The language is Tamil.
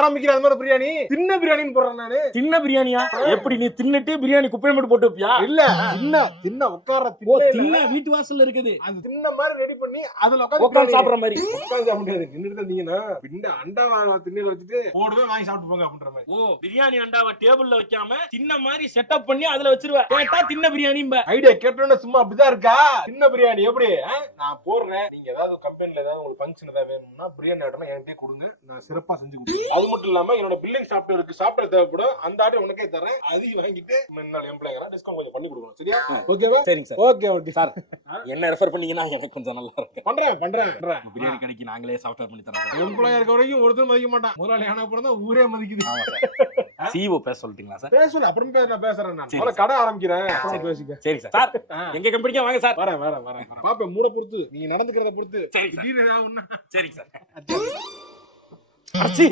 ஆரம்பிக்கிற அது மாதிரி பிரியாணி தின்ன பிரியாணின்னு போடுறேன் நானு. தின்ன பிரியாணியா? எப்படி நீ தின்னுட்டு பிரியாணி குப்பையை மட்டும் போட்டு வைப்பியா? இல்ல தின்ன உட்கார தின்ன வீட்டு வாசல்ல இருக்குது. அது தின்ன மாதிரி ரெடி பண்ணி அதுல உட்கார்ந்து சாப்பிடுற மாதிரி. உட்கார்ந்து சாப்பிட முடியாது. நின்னுட்டு இருந்தீங்கன்னா பின்ன அண்டாவை திண்ணில வச்சுட்டு போடுவே வாங்கி சாப்பிட்டு போங்க அப்படின்ற மாதிரி. ஓ, பிரியாணி அண்டாவை டேபிள்ல வைக்காம தின்ன மாதிரி செட்டப் பண்ணி அதுல வச்சிருவேன். கேட்டா தின்ன பிரியாணிம்பா. ஐடியா கேட்டோன்னே சும்மா அப்படிதான் இருக்கா? தின்ன பிரியாணி எப்படி நான் போடுறேன். நீங்க ஏதாவது கம்பெனில ஏதாவது உங்களுக்கு ஃபங்க்ஷன் ஏதாவது வேணும்னா பிரியாணி ஆர்டர்னா என்கிட்ட கொடுங்க, நான் சிறப்பா செஞ்சு கொடுப்பேன். அது மட்டும் இல்லாம என்னோட பில்லிங் சாஃப்ட்வேர் இருக்கு, சாஃப்ட்வேர் தேவைப்படும், அந்த ஆர்டர் உனக்கே தரேன். அதையும் வாங்கிட்டு முன்னாள் எம்ப்ளாய்ங்கனா டிஸ்கவுண்ட் கொஞ்சம் பண்ணி கொடுக்கணும். சரியா? ஓகேவா? சரிங்க சார். ஓகே சார், என்ன ரெஃபர் பண்ணீங்கன்னா எனக்கு கொஞ்சம் நல்லா இருக்கும். பண்றேன். பிரியாணி கடைக்கு நாங்களே சாஃப்ட்வேர் பண்ணி தரோம் சார். எம்ப்ளாயா இருக்க வரைக்கும் ஒருத்தர் மதிக்க மாட்டான். முதலாளி ஆன அப்புறம் தான் ஊரே மதிக்குது. சிஓ பேச சொல்லிட்டீங்களா சார்? பேசல, அப்புறம் நான் பேசுறேன். நான் முதல்ல கடை ஆரம்பிக்கிறேன், அப்புறம் பேசிக்க. சரி சார். சார், எங்க கம்பெனிக்கு வாங்க சார். வரேன். பாப்பேன் மூட பொறுத்து, நீங்க நடந்துக்கிறத பொறுத்து. சரி திடீர்னு ஏதாவது ஒண்ணா. சரிங்க சார். அச்சி